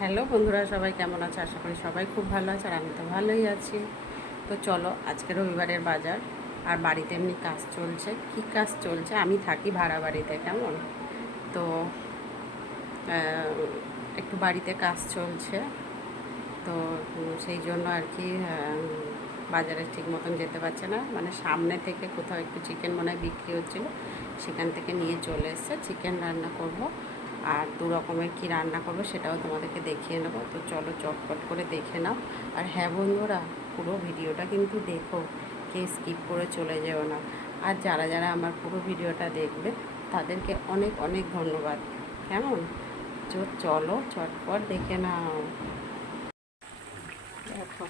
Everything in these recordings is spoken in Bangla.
হ্যালো বন্ধুরা, সবাই কেমন আছে? আশা করি সবাই খুব ভালো আছে, আর আমি তো ভালোই আছি। তো চলো, আজকে রবিবারের বাজার, আর বাড়িতে এমনি কাজ চলছে। কি কাজ চলছে? আমি থাকি ভাড়া বাড়িতে, কেমন? তো একটু বাড়িতে কাজ চলছে। তো সেই জন্য আর কি বাজারে ঠিক মতন যেতে পারছে না। মানে সামনে থেকে কোথাও একটু চিকেন মনে হয় বিক্রি হচ্ছিলো, সেখান থেকে নিয়ে চলে এসছে। চিকেন রান্না করব, আর দু রকমের কী রান্না করব সেটাও তোমাদেরকে দেখিয়ে নেবো। তো চলো চটপট করে দেখে নাও। আর হ্যাঁ বন্ধুরা, পুরো ভিডিওটা কিন্তু দেখো, কে স্কিপ করে চলে যেও না। আর যারা যারা আমার পুরো ভিডিওটা দেখবে তাদেরকে অনেক অনেক ধন্যবাদ, কেমন? চলো চটপট দেখে নাও। দেখো,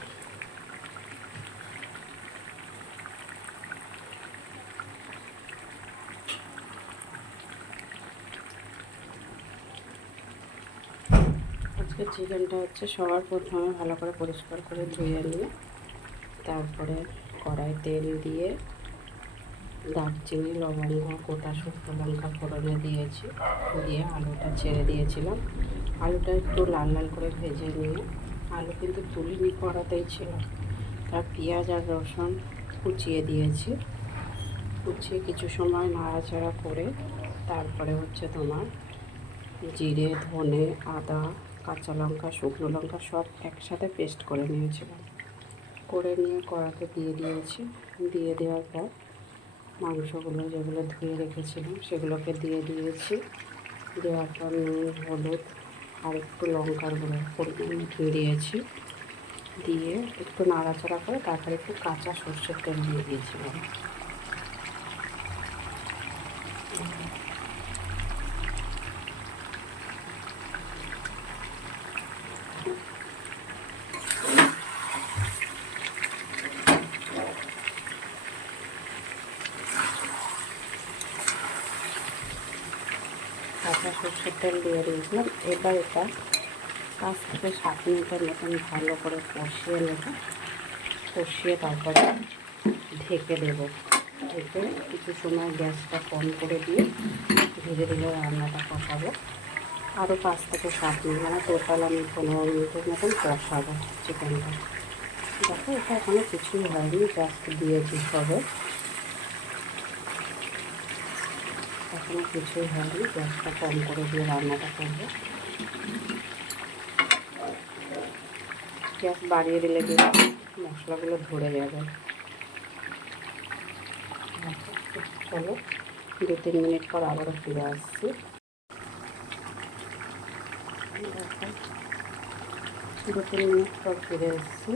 আজকে চিকেনটা হচ্ছে সবার প্রথমে ভালো করে পরিষ্কার করে ধুয়ে নিয়ে, তারপরে কড়াই তেল দিয়ে দারচিনি, লবঙ্গ, গোটা শুকনো লঙ্কা ফোড়নে দিয়েছি। দিয়ে আলুটা ছেড়ে দিয়েছিলাম। আলুটা একটু লাল লাল করে ভেজে নিয়ে, আলু কিন্তু তুলিনি, কড়াতেই ছিল, তার পেঁয়াজ আর রসুন কুচিয়ে দিয়েছি। কুচিয়ে কিছু সময় নাড়াচাড়া করে তারপরে হচ্ছে তোমার জিরে, ধনে, আদা, কাঁচা লঙ্কা, শুকনো লঙ্কা সব একসাথে পেস্ট করে নিয়েছিলাম। করে নিয়ে কড়াতে দিয়ে দিয়েছি। দিয়ে দেওয়ার পর মাংসগুলো যেগুলো ধুয়ে রেখেছিলাম সেগুলোকে দিয়ে দিয়েছি। দেওয়ার পর নুন, হলুদ আর একটু লঙ্কার গুঁড়ো পরিমাণ মতন দিয়েছি। দিয়ে একটু নাড়াচাড়া করে তারপরে একটু কাঁচা সর্ষের তেল দিয়ে দিয়েছিলাম। কাঁচা সর্ষের তেল দিয়ে দিয়েছিলাম। এবার এটা 5 থেকে 7 মিনিটের মতন ভালো করে কষিয়ে নেব। কষিয়ে তারপরে ঢেকে দেবো। ঢেকে কিছু সময় গ্যাসটা কম করে দিয়ে ধীরে ধীরে রান্নাটা কষাবো। আরও 5 থেকে 7 মিনিট, মানে টোটাল আমি 15 মিনিটের মতন কষাবো চিকেনটা। দেখো, এটা এখনও কিছুই হয়নি, জাস্ট দিয়েছি সবে, এখনও কিছুই হয়নি। গ্যাসটা কম করে দিয়ে রান্নাটা করবো। গ্যাস বাড়িয়ে দিলে কিন্তু মশলাগুলো ধরে যাবে। চলো, 2-3 মিনিট পর আবারও ফিরে আসছি। দেখো, 2-3 মিনিট পর ফিরে এসেছি।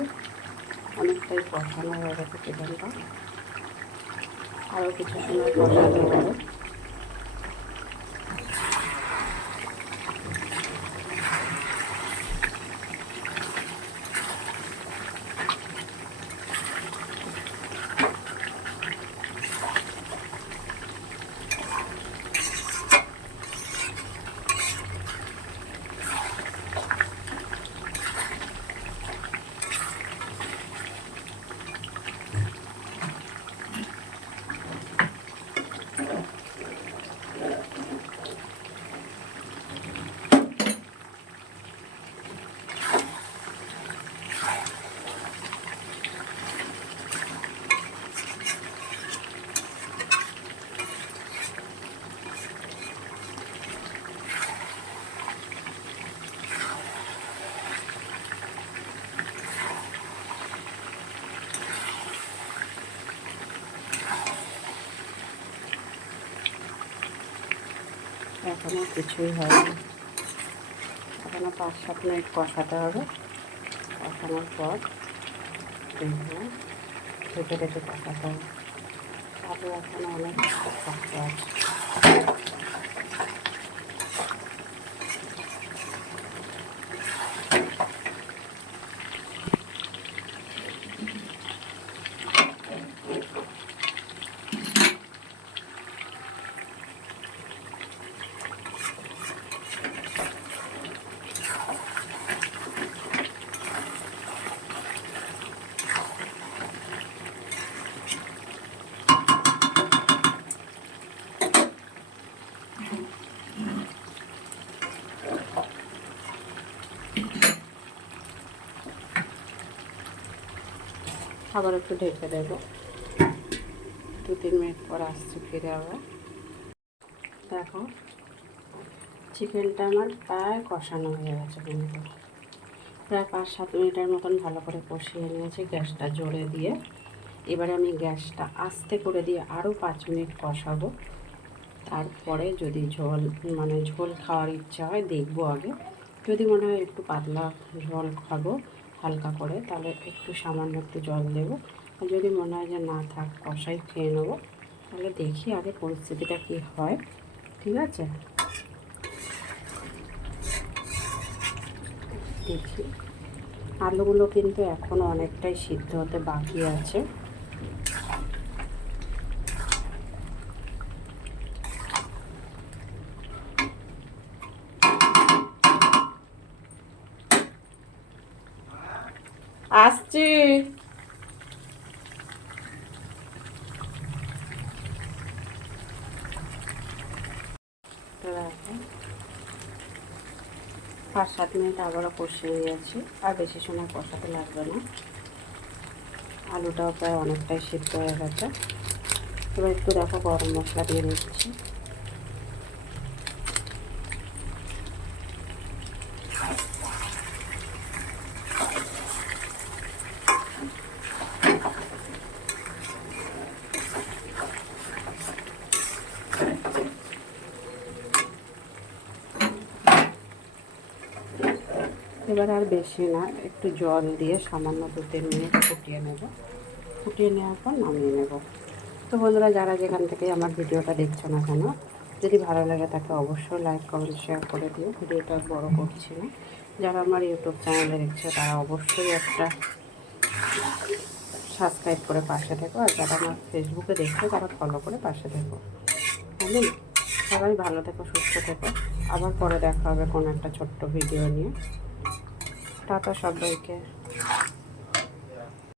অনেকটাই কষানো হয়ে গেছে চিকেনটা, আরও কিছু সময় কষাতে হবে। এখনও কিছুই হয়নি, এখনও 5-7 মিনিট কষাতে হবে। কষানোর পর দেখবো, ঢেকে ঢেকে কষাতে হবে। আলু এখনও অনেক শক্ত আছে। আবার একটু ঢেকে দেবো। 2-3 মিনিট পর আসছি ফিরে আবার। দেখো চিকেনটা আমার প্রায় কষানো হয়ে গেছে কিন্তু, প্রায় 5-7 মিনিটের মতন ভালো করে কষিয়ে নিয়েছি গ্যাসটা জোরে দিয়ে। এবারে আমি গ্যাসটা আস্তে করে দিয়ে আরও 5 মিনিট কষাবো। তারপরে যদি ঝোল খাওয়ার ইচ্ছা হয় দেখবো আগে, যদি মনে হয় একটু পাতলা ঝোল খাবো হালকা করে, তাহলে একটু সামান্য একটু জল দেবো। আর যদি মনে হয় যে না থাক কষাই খেয়ে নেবো, তাহলে দেখি আগে পরিস্থিতিটা কী হয়। ঠিক আছে, দেখি। আলুগুলো কিন্তু এখনও অনেকটাই সিদ্ধ হতে বাকি আছে। আসছি। 5-7 মিনিট আবারও কষিয়ে নিয়েছি, আর বেশি সময় কষাতে লাগবে না। আলুটাও প্রায় অনেকটাই সিদ্ধ হয়ে গেছে। এবার একটু দেখো গরম মশলা দিয়ে দিচ্ছি। এবার আর বেশি না, একটু জল দিয়ে সামান্য 2-3 মিনিট ফুটিয়ে নেব। ফুটিয়ে নেওয়ার পর নামিয়ে নেব। তো বন্ধুরা, যারা যেখান থেকে আমার ভিডিওটা দেখছো না কেন, যদি ভালো লাগে তাকে অবশ্যই লাইক কমেন্ট শেয়ার করে দিও। ভিডিওটা বড় করছি না। যারা আমার ইউটিউব চ্যানেলে দেখছে তারা অবশ্যই একটা সাবস্ক্রাইব করে পাশে থেকো, আর যারা আমার ফেসবুকে দেখছো তারা ফলো করে পাশে থেকো। বুঝলেন? সবাই ভালো থেকো, সুস্থ থেকো। আবার পরে দেখা হবে কোনো একটা ছোট্ট ভিডিও নিয়ে। টাটা সবাইকে।